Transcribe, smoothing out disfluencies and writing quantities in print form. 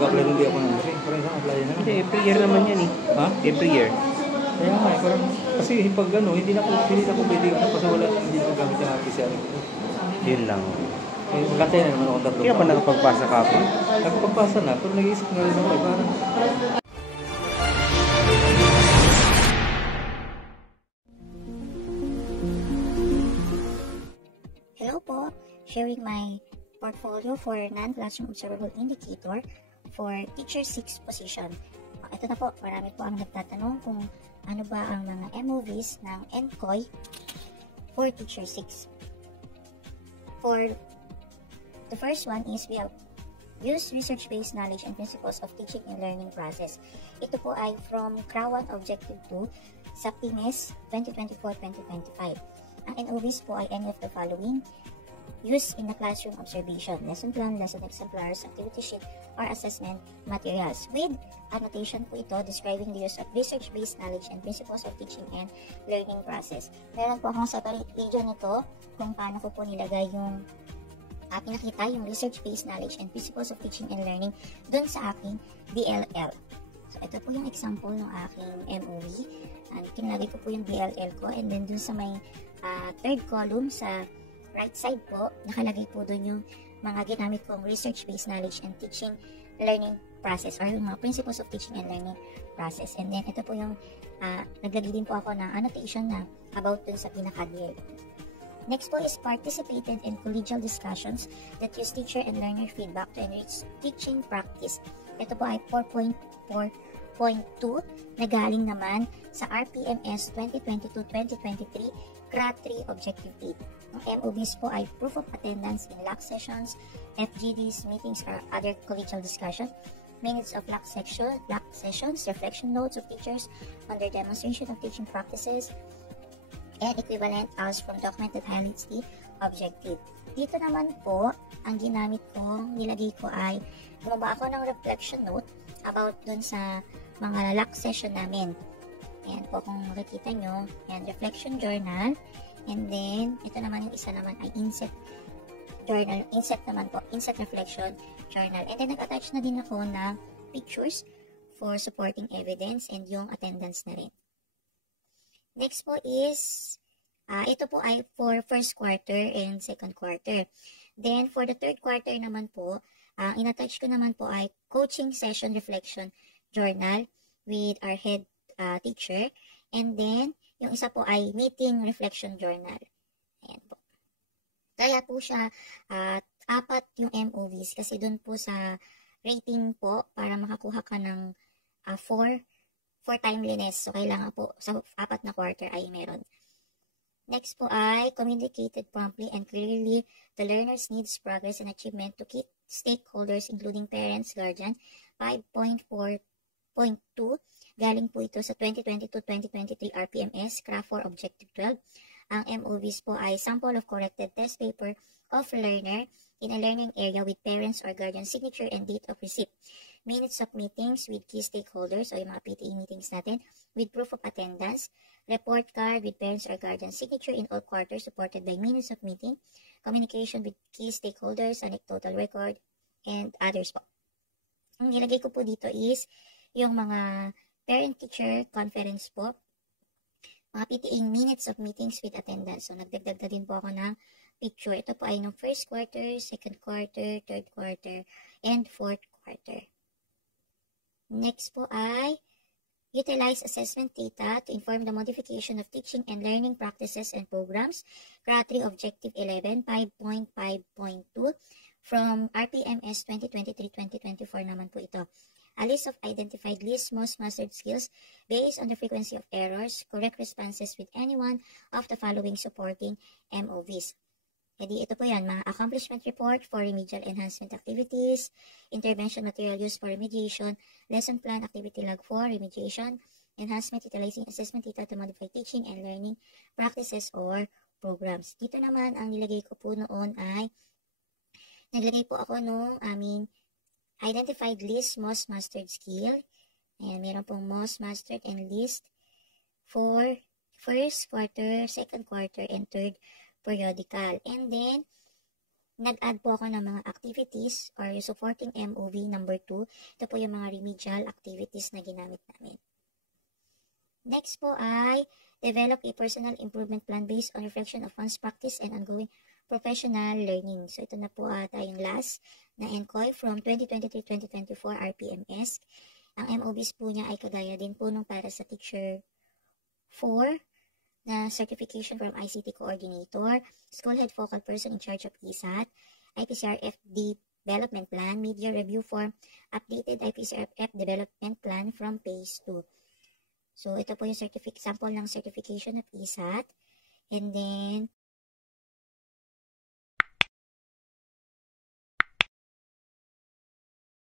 mag-apply kung di ako ng kasi parang isang apply na. Hindi, every year naman yan eh. Ha? Every year. Kaya nga parang, kasi pag ano, hindi na ako pwede, kasi wala, hindi ko gamit yung PCR. Yun lang. Eh, magkantay na naman ako tatlo. Kaya pa nakapagpasa ka po? Nakapagpasa na, pero nag-iisip nga rin ako, parang, Hello po, sharing my portfolio for non-classroom observable indicator for Teacher 6 position. Ito na po, marami po ang nagtatanong kung ano ba ang mga MOVs ng NCOY for Teacher 6. For the first one is we have use research-based knowledge and principles of teaching and learning process. Ito po ay from CRA1 Objective 2 sa PIMES 2024-2025. Ang NOVs po ay any of the following: use in the classroom observation, lesson plan, lesson exemplars, activity sheet, or assessment materials. With annotation po ito describing the use of research-based knowledge and principles of teaching and learning process. Meron po akong separate video nito kung paano ko po nilagay yung pinakita yung research-based knowledge and principles of teaching and learning dun sa aking DLL. So, ito po yung example ng aking MOV. Kinalagay ko po yung DLL ko, and then dun sa may third column sa right side po, nakalagay po dun yung mga ginamit kong research-based knowledge and teaching learning process, or yung mga principles of teaching and learning process. And then, ito po yung naglagay din po ako ng annotation na about dun sa pinaka-DLL. Next po is participated in collegial discussions that use teacher and learner feedback to enrich teaching practice. Ito po ay 4.4.2 na galing naman sa RPMS 2022-2023 CRA 3 Objective 8. Ang MOVs po ay proof of attendance in LAC sessions, FGDs, meetings, or other collegial discussion, minutes of LAC sessions, reflection notes of teachers on their demonstration of teaching practices, and equivalent as from document that highlights the objective. Dito naman po, ang ginamit ko, nilagay ko ay, gumawa ako ng reflection note about dun sa mga LAC session namin. Ayan po, kung makikita nyo, ayan, reflection journal, and then, ito naman yung isa naman ay inset journal, inset naman po, inset reflection journal. And then, nag-attach na din ako ng pictures for supporting evidence and yung attendance na rin. Next po is, ito po ay for first quarter and second quarter. Then, for the third quarter naman po, in-attach ko naman po ay coaching session reflection journal with our head teacher. And then, yung isa po ay meeting reflection journal. Ayan po. Kaya po siya, 4 yung MOVs kasi dun po sa rating po, para makakuha ka ng 4 for timeliness. So, kailangan po sa 4 na quarter ay meron. Next po ay communicated promptly and clearly the learner's needs, progress, and achievement to key stakeholders including parents, guardian. 5.4.2 galing po ito sa 2022-2023 RPMS CRA 4 Objective 12. Ang MOVs po ay sample of corrected test paper of learner in a learning area with parents or guardian signature and date of receipt. Minutes of meetings with key stakeholders o yung mga PTE meetings natin with proof of attendance, report card with parents or guardian signature in all quarters supported by minutes of meeting, communication with key stakeholders, anecdotal record, and others po. Ang nilagay ko po dito is yung mga parent-teacher conference po, mga PTE minutes of meetings with attendance. So, nagdagdag na din po ako ng picture. Ito po ay ng first quarter, second quarter, third quarter, and fourth quarter. Next po ay utilize assessment data to inform the modification of teaching and learning practices and programs. CRA 3 Objective 11, 5.5.2 from RPMS 2023-2024 naman po ito. A list of identified least most mastered skills based on the frequency of errors, correct responses with any one of the following supporting MOVs. Jadi ito po yan, mga accomplishment report for remedial enhancement activities, intervention material used for remediation, lesson plan activity log for remediation, enhancement utilizing assessment data to modify teaching and learning practices or programs. Dito naman, ang nilagay ko po noon ay, naglagay po ako nung identified list most mastered skill. Ayan, meron pong most mastered and list for first quarter, second quarter, and third periodical. And then, nag-add po ako ng mga activities or supporting MOV number 2. Ito po yung mga remedial activities na ginamit namin. Next po ay develop a personal improvement plan based on reflection of one's practice and ongoing professional learning. So ito na po tayong last na NCOY from 2023-2024 RPMS. Ang MOVs po niya ay kagaya din po nung para sa Teacher 4 na certification from ICT Coordinator, School Head Focal Person in charge of ESAT, IPCRF Development Plan, Media Review Form, Updated IPCRF Development Plan from Phase 2. So, ito po yung sample ng certification of ESAT. And then,